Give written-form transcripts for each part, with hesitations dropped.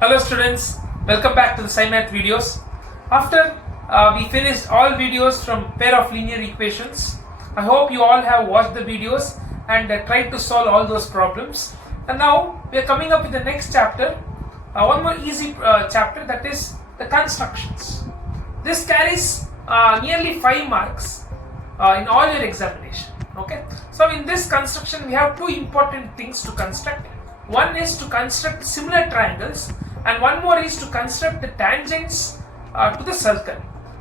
Hello students, welcome back to the SciMath videos. After we finished all videos from pair of linear equations, I hope you all have watched the videos and tried to solve all those problems. And now we are coming up with the next chapter, one more easy chapter, that is the constructions. This carries nearly 5 marks in all your examination. Okay, so in this construction we have two important things to construct. One is to construct similar triangles and one more is to construct the tangents to the circle.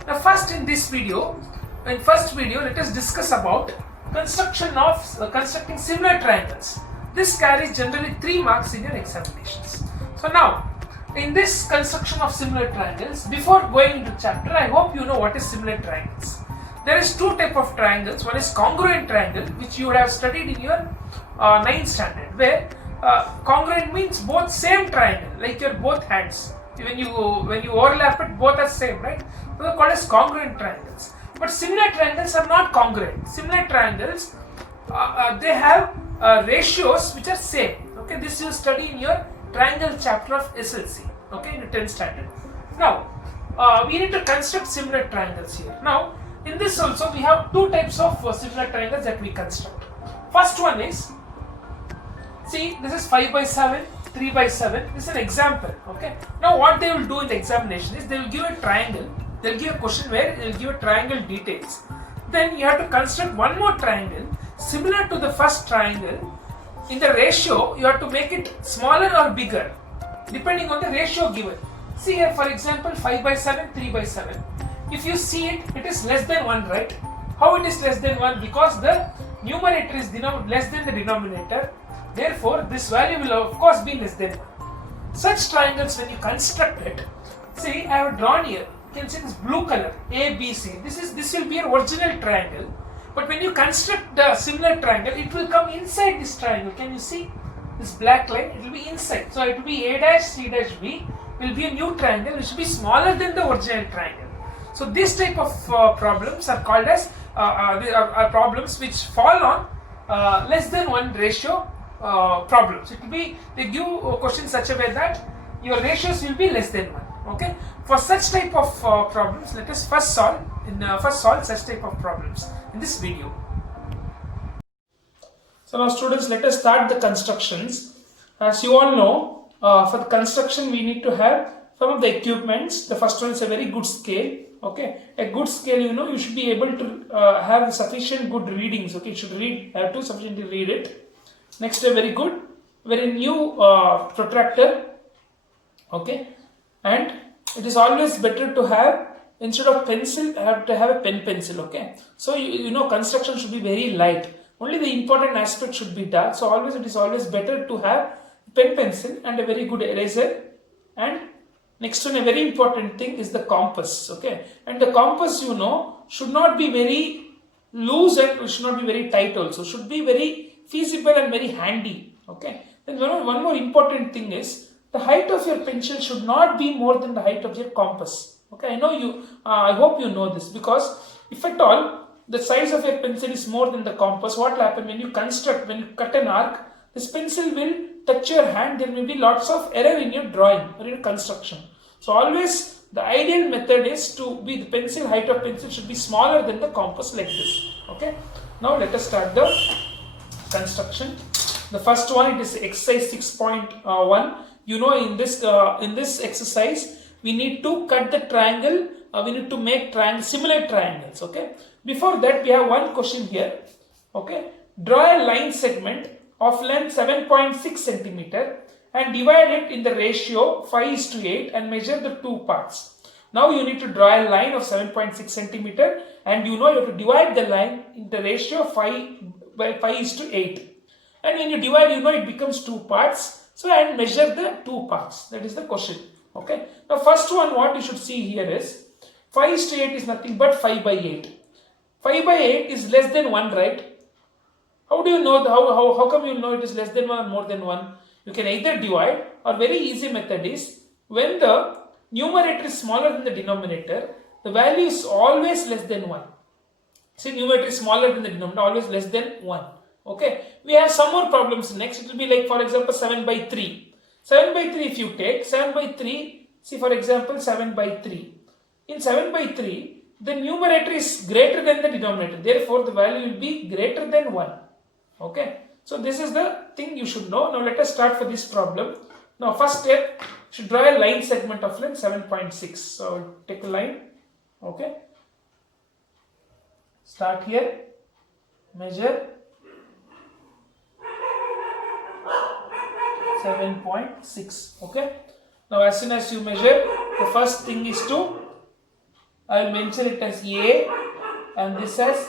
Now first in first video let us discuss about constructing similar triangles. This carries generally 3 marks in your examinations. So now in this construction of similar triangles, before going into chapter, I hope you know what is similar triangles. There is two types of triangles. One is congruent triangle, which you would have studied in your 9th standard, where congruent means both same triangle, like your both hands. When you overlap it, both are same, right? So they are called as congruent triangles. But similar triangles are not congruent. Similar triangles, they have ratios which are same. Okay, this you study in your triangle chapter of SSLC. Okay, in the 10th standard. Now we need to construct similar triangles here. Now in this also we have two types of similar triangles that we construct. First one is, see, this is 5 by 7, 3 by 7. This is an example. Okay. Now what they will do in the examination is they will give a triangle. They will give a question where they will give a triangle details. Then you have to construct one more triangle similar to the first triangle. In the ratio, you have to make it smaller or bigger depending on the ratio given. See here, for example, 5 by 7, 3 by 7. If you see it, it is less than 1, right? How it is less than 1? Because the numerator is less than the denominator. Therefore, this value will of course be less than 1. Such triangles, when you construct it, see, I have drawn here. You can see this blue color, ABC. This will be an original triangle. But when you construct the similar triangle, it will come inside this triangle. Can you see this black line? It will be inside. So it will be A dash C dash B will be a new triangle which will be smaller than the original triangle. So this type of problems are called as are problems which fall on less than 1 ratio problems. It will be, they give a question such a way that your ratios will be less than 1. Okay. For such type of problems, let us first solve such type of problems in this video. So now students, let us start the constructions. As you all know, for the construction we need to have some of the equipments. The first one is a very good scale. Okay, a good scale, you should be able to have sufficient good readings. Okay, you should have to sufficiently read it. Next, a very new protractor. Okay, and it is always better to have, instead of pencil, have to have a pencil. Okay, so construction should be very light. Only the important aspect should be dark. So it is always better to have pencil and a very good eraser. And next one, a very important thing is the compass. Okay, and the compass, should not be very loose and should not be very tight also. Should be very feasible and very handy. Okay, then one more important thing is the height of your pencil should not be more than the height of your compass. Okay, I hope you know this, because if at all the size of your pencil is more than the compass, what will happen when you cut an arc, this pencil will touch your hand. There may be lots of error in your drawing or in your construction. So always the ideal method is to be the height of pencil should be smaller than the compass, like this. Okay. Now let us start the construction. The first one, it is exercise 6.1. In this exercise we need to cut the triangle. We need to make similar triangles. Okay. Before that, we have one question here. Okay. Draw a line segment of length 7.6 centimeter and divide it in the ratio 5:8 and measure the two parts. Now you need to draw a line of 7.6 centimeter and you have to divide the line in the ratio 5:8. And when you divide, it becomes two parts. So and measure the two parts. That is the question. Okay. Now first one, what you should see here is 5:8 is nothing but 5 by 8. 5 by 8 is less than 1, right? How do you know? How come you know it is less than 1 or more than 1? You can either divide, or very easy method is, when the numerator is smaller than the denominator, the value is always less than 1. See, numerator is smaller than the denominator, always less than 1. Okay, we have some more problems next. It will be like, for example, 7 by 3. 7 by 3 if you take, 7 by 3, see for example 7 by 3. In 7 by 3, the numerator is greater than the denominator. Therefore, the value will be greater than 1. Okay. So, this is the thing you should know. Now, let us start for this problem. Now, first step, you should draw a line segment of length 7.6. So, take a line. Okay. Start here. Measure 7.6. Okay. Now, as soon as you measure, the first thing is to, I will mention it as A and this as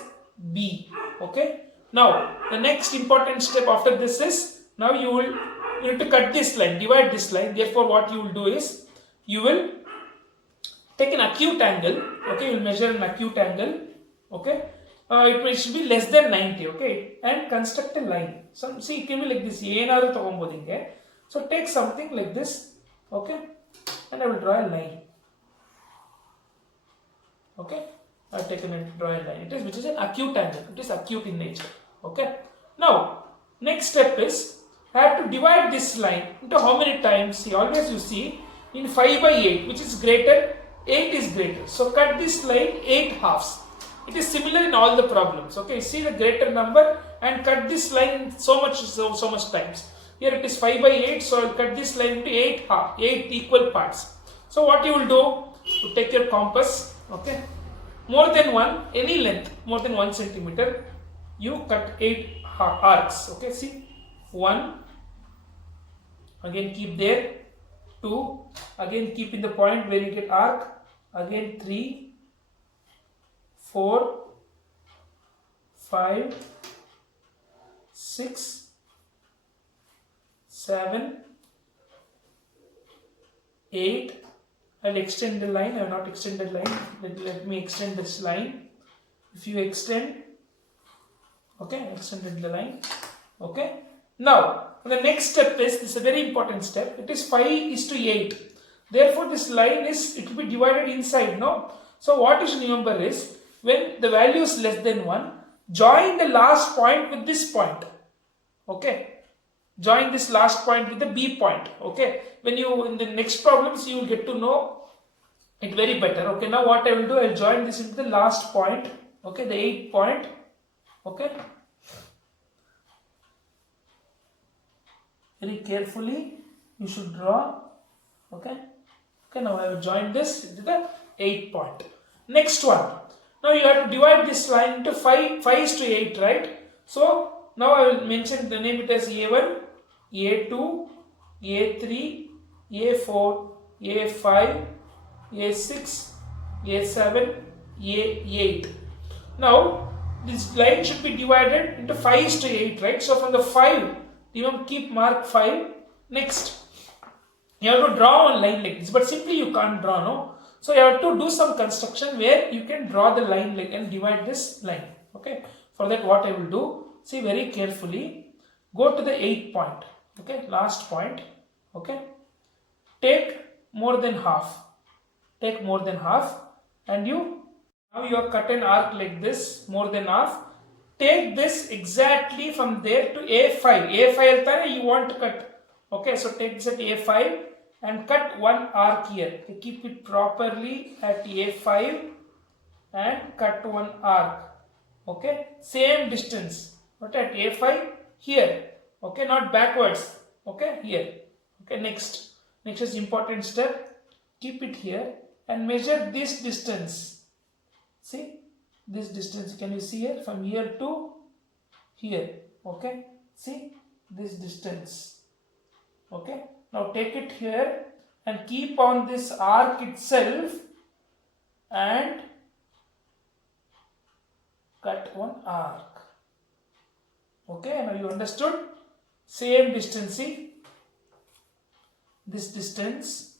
B. Okay. Now, the next important step after this is, now you need to cut this line, divide this line. Therefore, what you will do is, you will take an acute angle. Okay, you will measure an acute angle. Okay, it should be less than 90. Okay, and construct a line. So, see, it can be like this. So, take something like this. Okay, and I will draw a line. Okay, I have taken a draw a line. Which is an acute angle. It is acute in nature. Okay. Now, next step is, I have to divide this line into how many times? See, always you see in 5 by 8, which is greater, 8 is greater. So, cut this line 8 halves. It is similar in all the problems. Okay, see the greater number and cut this line in so much times. Here it is 5 by 8, so I will cut this line into 8 equal parts. So, what you will do? You take your compass. Okay, more than one, any length more than 1 centimeter, you cut 8 arcs. Okay, see, 1, again keep there, 2, again keep in the point where you get arc, again 3, 4, 5, 6, 7, 8. I'll extend the line. I have not extended line. Let me extend this line. If you extend, okay, extended the line. Okay. Now, the next step is, this is a very important step. It is 5:8. Therefore, this line is, it will be divided inside. No. So, what you should remember is, when the value is less than 1, join the last point with this point. Okay. Join this last point with the B point. Okay. When you, in the next problems, you will get to know it very better. Okay. Now what I will do, I will join this into the last point. Okay. The 8th point. Okay. Very carefully you should draw. Okay. Okay. Now I will join this into the 8th point. Next one. Now you have to divide this line into 5:8, right? So now I will mention the name it as A1, A2, A3, A4, A5, A6, A7, A8. Now this line should be divided into 5:8, right? So from the 5, you keep mark 5. Next, you have to draw one line like this, but simply you can't draw, no? So you have to do some construction where you can draw the line like and divide this line. Okay. For that, what I will do, see very carefully, go to the 8th point. Okay, last point. Okay, take more than half. Take more than half, and now you have cut an arc like this, more than half. Take this exactly from there to A5. A5 you want to cut. Okay, so take this at A5 and cut one arc here. You keep it properly at A5 and cut one arc. Okay, same distance. But at A5 here. Okay, not backwards. Okay, here. Okay, next is important step. Keep it here and measure this distance. See this distance. Can you see here from here to here? Okay, see this distance. Okay, now take it here and keep on this arc itself and cut one arc. Okay, now you understood? Same distance, see this distance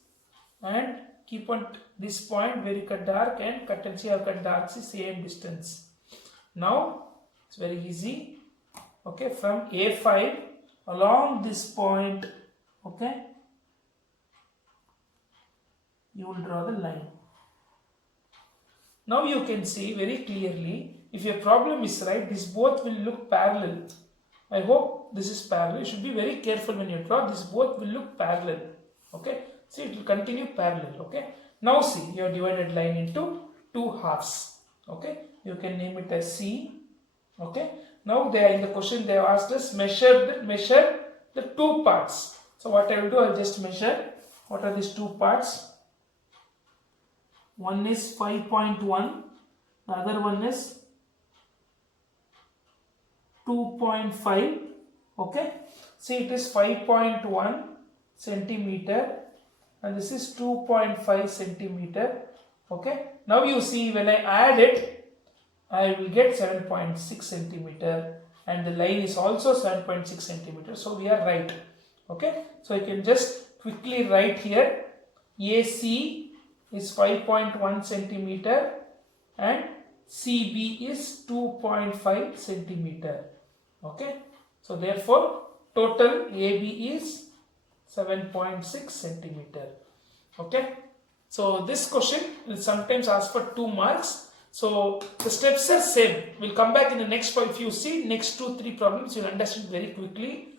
and keep on this point where you cut the arc and cut and see I have cut the arc, see same distance. Now it's very easy. Okay, from A5 along this point, okay, you will draw the line. Now you can see very clearly, if your problem is right, these both will look parallel. I hope this is parallel. You should be very careful when you draw. This both will look parallel. Okay. See, it will continue parallel. Okay. Now see, you have divided line into two halves. Okay. You can name it as C. Okay. Now they are in the question, they have asked us measure the two parts. So what I will do, I will just measure what are these two parts. One is 5.1, the other one is 2.5. Okay. See, it is 5.1 centimeter and this is 2.5 centimeter. Okay. Now you see, when I add it, I will get 7.6 centimeter and the line is also 7.6 centimeter. So we are right. Okay. So I can just quickly write here AC is 5.1 centimeter and CB is 2.5 centimeter. Okay. So therefore total AB is 7.6 centimeter. Okay. So this question will sometimes ask for 2 marks. So the steps are same. We'll come back in the next part. If you see next 2-3 problems, you'll understand very quickly.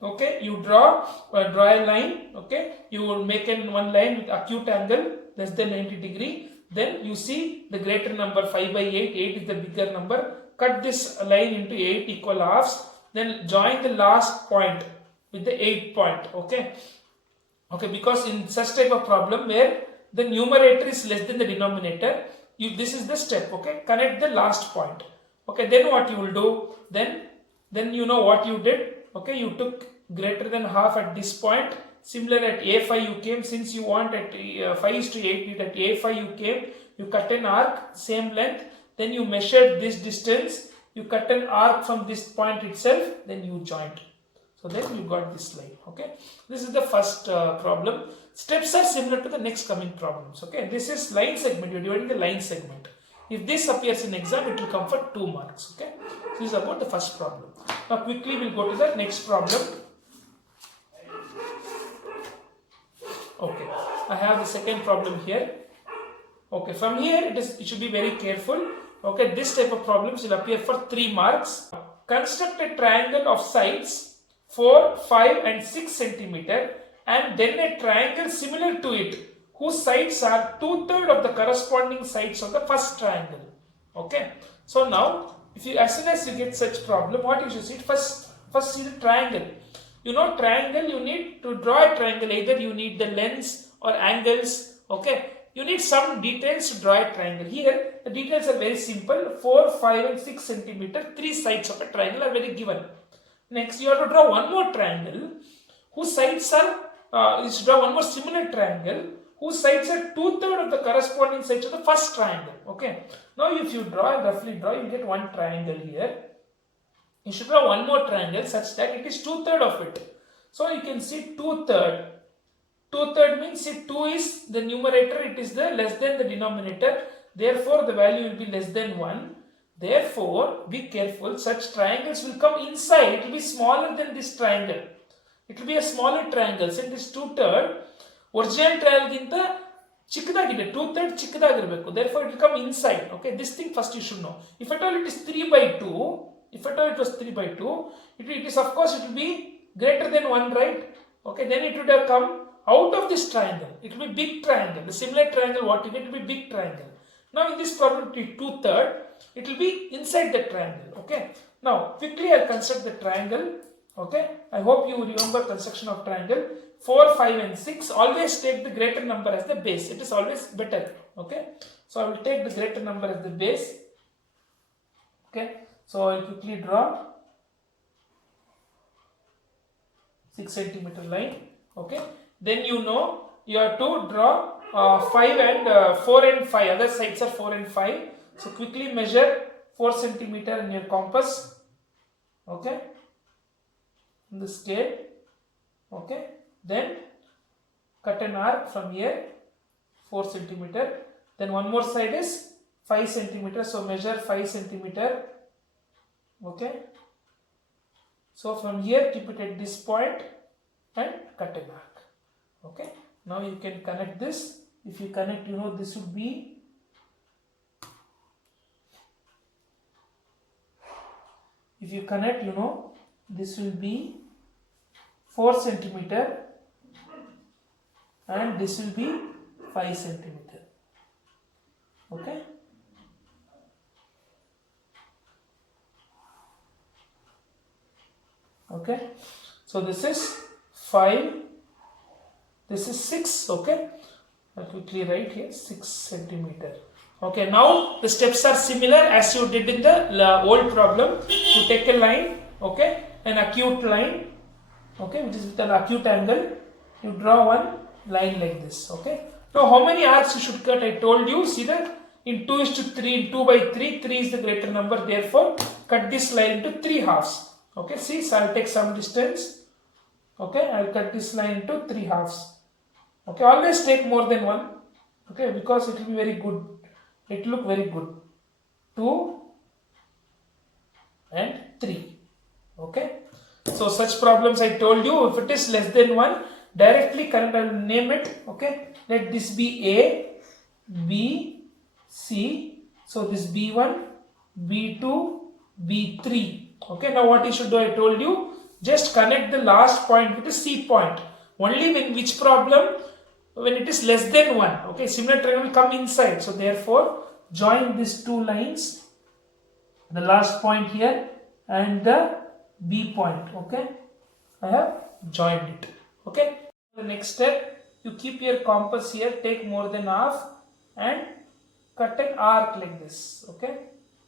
Okay, you draw a line. Okay, you will make one line with acute angle less than 90 degree. Then you see the greater number 5 by 8. 8 is the bigger number. Cut this line into 8 equal halves. Then join the last point with the 8 point. Okay. Okay, because in such type of problem where the numerator is less than the denominator, this is the step. Okay, connect the last point. Okay, then what you will do, then you know what you did. Okay, you took greater than half at this point. Similar at A5 you came, since you want at 5:8, at A5 you came, you cut an arc same length, then you measured this distance, you cut an arc from this point itself, then you joined. So then you got this line. Okay, this is the first problem. Steps are similar to the next coming problems. Okay, this is line segment. You are dividing the line segment. If this appears in exam, it will come for 2 marks. Okay, this is about the first problem. Now quickly we'll go to the next problem. Okay, I have the second problem here. Okay, from here it should be very careful. Okay, this type of problems will appear for 3 marks. Construct a triangle of sides 4, 5 and 6 centimeter and then a triangle similar to it whose sides are 2/3 of the corresponding sides of the first triangle. Okay, so now as soon as you get such problem, what you should see? First see the triangle. You know, triangle, you need to draw a triangle, either you need the lengths or angles. Okay, you need some details to draw a triangle. Here the details are very simple. 4, 5 and 6 centimeter, 3 sides of a triangle are very given. Next you have to draw one more triangle whose sides are draw one more similar triangle whose sides are 2/3 of the corresponding sides of the first triangle. Okay, now if you roughly draw, you get one triangle here. You should draw one more triangle such that it is 2/3 of it. So you can see 2/3. 2/3 means if 2 is the numerator, it is the less than the denominator. Therefore the value will be less than 1. Therefore be careful, such triangles will come inside. It will be smaller than this triangle. It will be a smaller triangle. Since this 2/3 original triangle ginta chikkadagide, 2/3 chikkadagirbeku. Therefore it will come inside. Okay, this thing first you should know. If at all it is 3/2, if at all it was 3/2, it is, of course, it will be greater than 1, right? Okay, then it would have come out of this triangle. It will be big triangle. The similar triangle what you get will be big triangle. Now in this problem 2/3, it will be inside the triangle. Okay, now quickly I'll construct the triangle. Okay, I hope you remember construction of triangle. 4, 5 and 6, always take the greater number as the base. It is always better. Okay, so I will take the greater number as the base. Okay, so I will quickly draw 6 centimeter line. Okay, then you know you have to draw 5 and 4 and 5. Other sides are 4 and 5. So quickly measure 4 centimeter in your compass. Okay, in the scale. Okay, then cut an arc from here 4 centimeter. Then one more side is 5 centimeter. So measure 5 centimeter. Okay, so from here keep it at this point and cut an arc. Okay, now you can connect this. If you connect, you know, this would be if you connect, you know, this will be 4 centimeter and this will be 5 centimeter. Okay. Okay. So this is 5, this is 6. Okay. I'll quickly write here 6 centimeter. Okay. Now the steps are similar as you did in the old problem. You take a line. Okay. An acute line. Okay. Which is with an acute angle. You draw one line like this. Okay. Now how many arcs you should cut? I told you. See that in 2:3, in 2 by 3, 3 is the greater number. Therefore, cut this line into 3 halves. Okay. See, so I'll take some distance. Okay. I'll cut this line into 3 halves. Okay. Always take more than one. Okay. Because it will be very good. It will look very good. 2 and 3. Okay. So such problems I told you, if it is less than 1, directly current I will name it. Okay. Let this be A, B, C. So this B1, B2, B3. Okay. Now what you should do, I told you, just connect the last point with the C point. Only when which problem? When it is less than 1. Okay. Similar triangle will come inside. So therefore, join these two lines. The last point here and the B point. Okay. I have joined it. Okay. The next step, you keep your compass here, take more than half and cut an arc like this. Okay.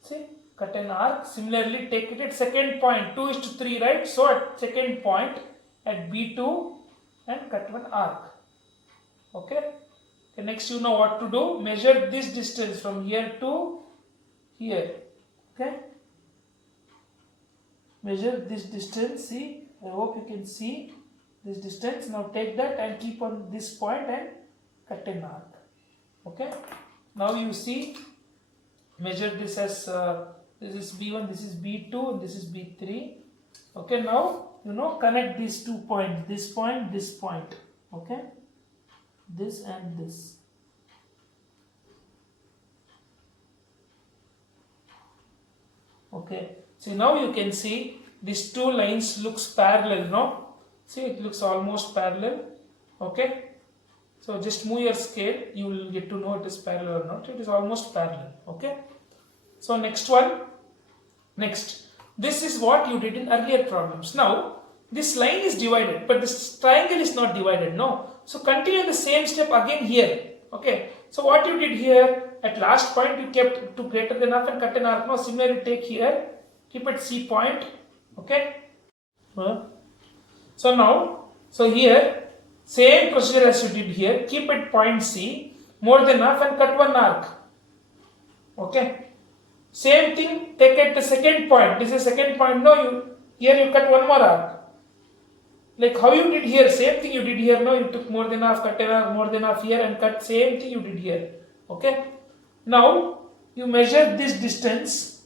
See, cut an arc. Similarly, take it at second point, 2:3, right? So at second point at B2 and cut one arc. Okay. Okay. Next, you know what to do. Measure this distance from here to here. Okay. Measure this distance. See, I hope you can see this distance. Now take that and keep on this point and cut an arc. Okay. Now you see, measure this as this is B1, this is B2, and this is B3. Okay. Now you know, connect these 2 points. This point, this point. Okay. This and this. Okay. See, now you can see these 2 lines looks parallel, no? See, it looks almost parallel. Okay. So just move your scale, you will get to know it is parallel or not. It is almost parallel. Okay. So next one. Next. This is what you did in earlier problems. Now, this line is divided, but this triangle is not divided, no? So continue the same step again here. Okay. So what you did here, at last point you kept to greater than half and cut an arc. Now similarly take here, keep at C point. Okay. So now, so here, same procedure as you did here, keep at point C, more than half and cut one arc. Okay. Same thing, take at the second point. This is second point. No, here you cut one more arc. Like how you did here, same thing you did here. No, you took more than half, cut an arc, more than half here and cut, same thing you did here. Okay. Now, you measure this distance.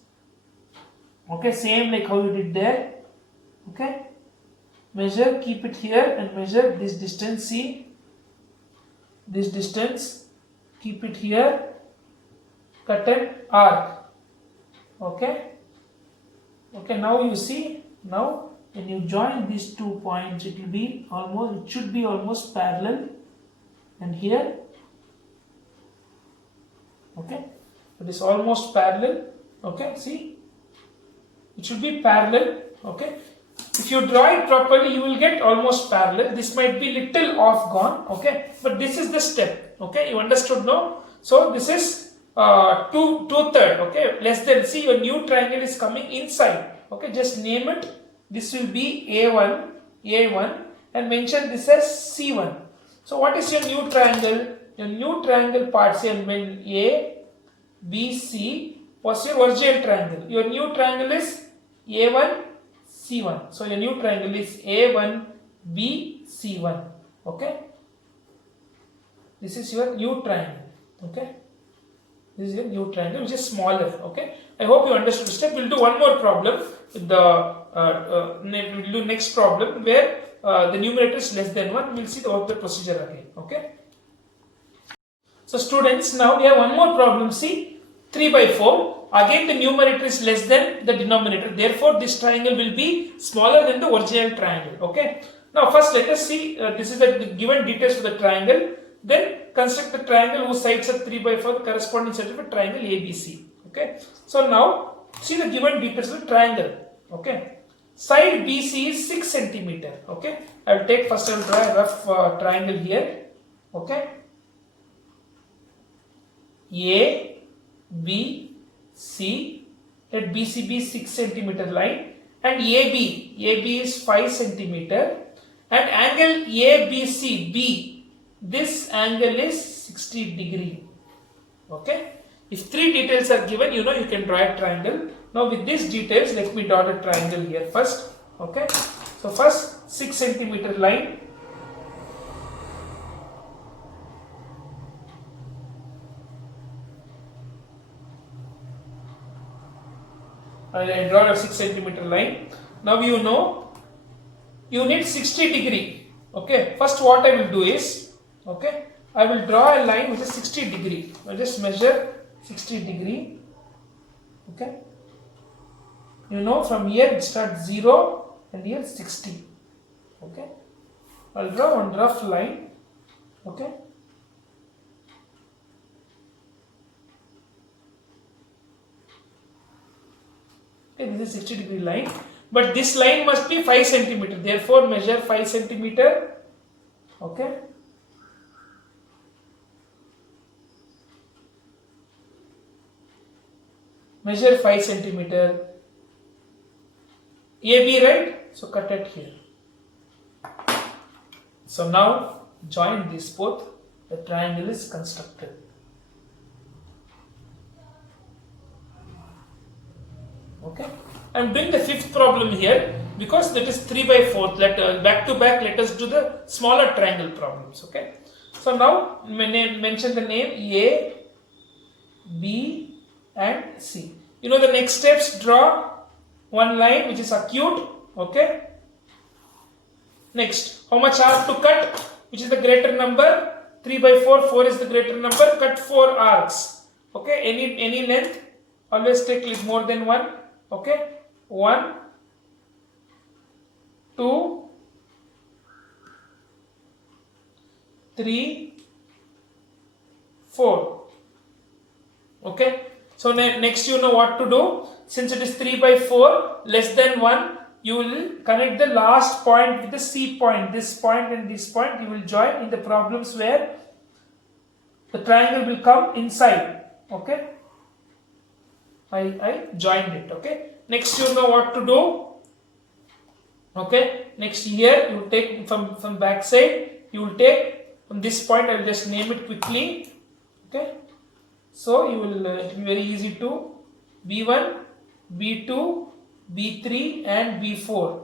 Okay, same like how you did there. Okay. Measure, keep it here and measure this distance. See, this distance, keep it here, cut an arc. Okay. Okay, now you see, now when you join these 2 points, it will be almost, it should be almost parallel. And here, okay, it is almost parallel. Okay, see, it should be parallel. Okay. If you draw it properly, you will get almost parallel. This might be little off gone. Okay. But this is the step. Okay. You understood, no? So this is 2/3. Okay. Less than, see, your new triangle is coming inside. Okay. Just name it. This will be A1 and mention this as C1. So what is your new triangle? Your new triangle part, say when A, B, C was your original triangle. Your new triangle is A1, C1. So your new triangle is A1, B, C1. Okay. This is your new triangle. Okay. This is your new triangle which is smaller. Okay. I hope you understood the step. We'll do one more problem. We'll do next problem where the numerator is less than 1. We'll see the procedure again. Okay. So students, now we have one more problem. See, 3 by 4. Again the numerator is less than the denominator. Therefore, this triangle will be smaller than the original triangle. Okay. Now first let us see, this is the given details for the triangle. Then construct the triangle whose sides are 3 by 4, the corresponding side of a triangle ABC. Okay. So now see the given details of the triangle. Okay. Side BC is 6 centimeter. Okay. I will take first, I will draw a rough triangle here. Okay. A, B, C. Let BC be 6 centimeter line, and AB is 5 centimeter, and angle ABC B, this angle is 60 degree. Okay. If 3 details are given, you can draw a triangle. Now with these details, let me draw a triangle here first. Okay. So first 6 centimeter line. I draw a 6 centimeter line. Now you need 60 degree. Okay. First what I will do is, okay, I will draw a line which is 60 degree. I will just measure 60 degree. Okay. From here it starts 0 and here 60. Okay. I will draw one rough line. Okay. Okay, this is 60 degree line. But this line must be 5 centimeter. Therefore, measure 5 centimeter. Okay. Measure 5 centimeter. AB, right? So cut it here. So now join these both. The triangle is constructed. Okay. I am doing the fifth problem here because that is 3 by 4. Back to back, let us do the smaller triangle problems. Okay. So now mention the name A, B and C. The next steps, draw one line which is acute. Okay. Next, how much arc to cut? Which is the greater number? 3 by 4, 4 is the greater number. Cut 4 arcs. Okay. Any length. Always take more than one. Okay. 1, 2, 3, 4. Okay. So next you know what to do. Since it is 3 by 4 less than 1, you will connect the last point with the C point. This point and this point you will join in the problems where the triangle will come inside. Okay. I joined it. Okay. Next you know what to do. Okay. Next here you will take from back side. You will take from this point. I will just name it quickly. Okay. So you will it will be very easy to B1, B2, B3 and B4.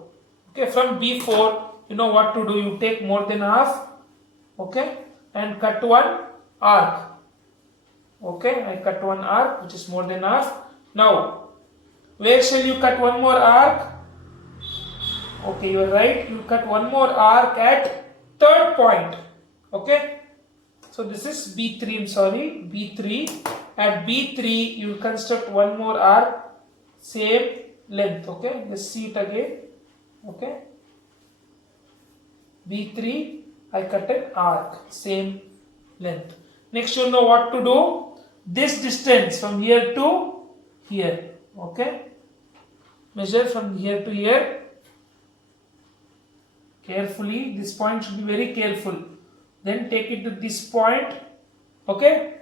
Okay. From B4 you know what to do. You take more than half. Okay. And cut one arc. Okay. I cut one arc which is more than half. Now where shall you cut one more arc? Okay, you are right. You cut one more arc at third point. Okay. So this is B3. I'm sorry, B3. At B3, you will construct one more arc, same length. Okay. Let's see it again. Okay. B3. I cut an arc, same length. Next, you know what to do. This distance from here to here. Okay. Measure from here to here. Carefully. This point should be very careful. Then take it to this point. Okay.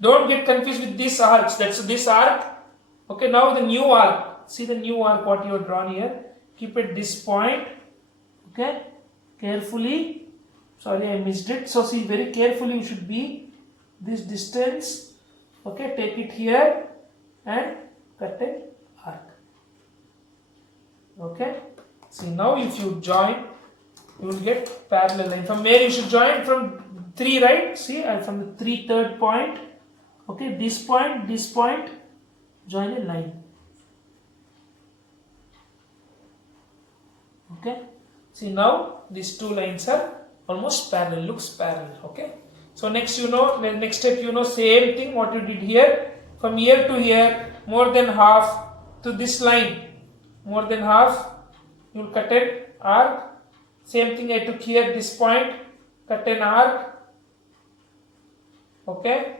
Don't get confused with this arc. That's this arc. Okay. Now the new arc. See the new arc what you have drawn here. Keep at this point. Okay. Carefully. Sorry, I missed it. So see, very carefully you should be this distance. Okay. Take it here and cut an arc. Okay. See, now if you join, you will get parallel line. From where you should join? From 3, right? See, from the 3 third point. Okay, this point, join a line. Okay. See, now these two lines are almost parallel, looks parallel. Okay. So next next step same thing what you did here. from here to here, more than half to this line, more than half, you will cut an arc. Same thing I took here, this point, cut an arc. Okay.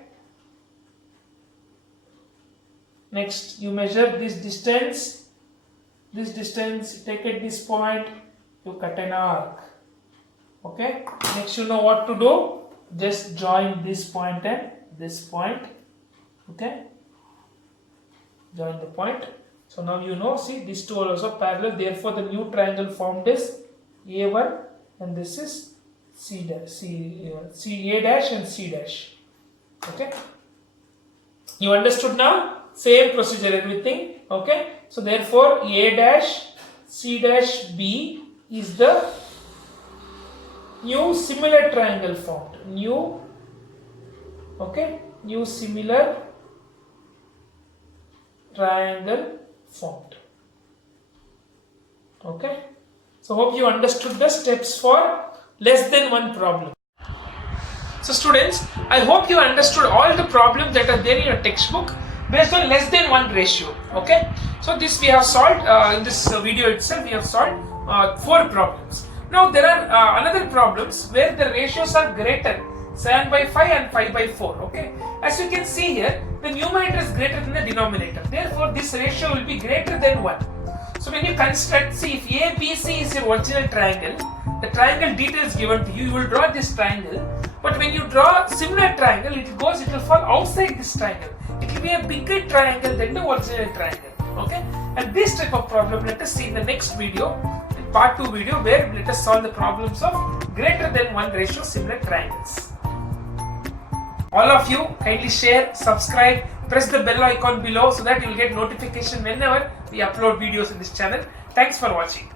Next, you measure this distance, take at this point, you cut an arc. Okay. Next, you know what to do. Just join this point and this point. Okay. Join the point. So now you know, see, these two are also parallel. Therefore, the new triangle formed is A1 and this is C dash, A dash and C dash. Okay. You understood now? Same procedure, everything. Okay. So therefore, A dash, C dash, B is the new similar triangle formed. New similar triangle formed. Okay. So hope you understood the steps for less than one problem. So students, I hope you understood all the problems that are there in your textbook based on less than one ratio. Okay. So this we have solved in this video itself. We have solved 4 problems. Now there are another problems where the ratios are greater, 7/5 and 5/4. Okay. As you can see here, the numerator is greater than the denominator. Therefore, this ratio will be greater than 1. So when you construct, see, if ABC is your original triangle, the triangle details given to you, you will draw this triangle. But when you draw similar triangle, it will fall outside this triangle. It will be a bigger triangle than the original triangle. Okay. And this type of problem, let us see in the next video, in part 2 video, where let us solve the problems of greater than 1 ratio similar triangles. All of you kindly share, subscribe, press the bell icon below so that you will get notification whenever we upload videos in this channel. Thanks for watching.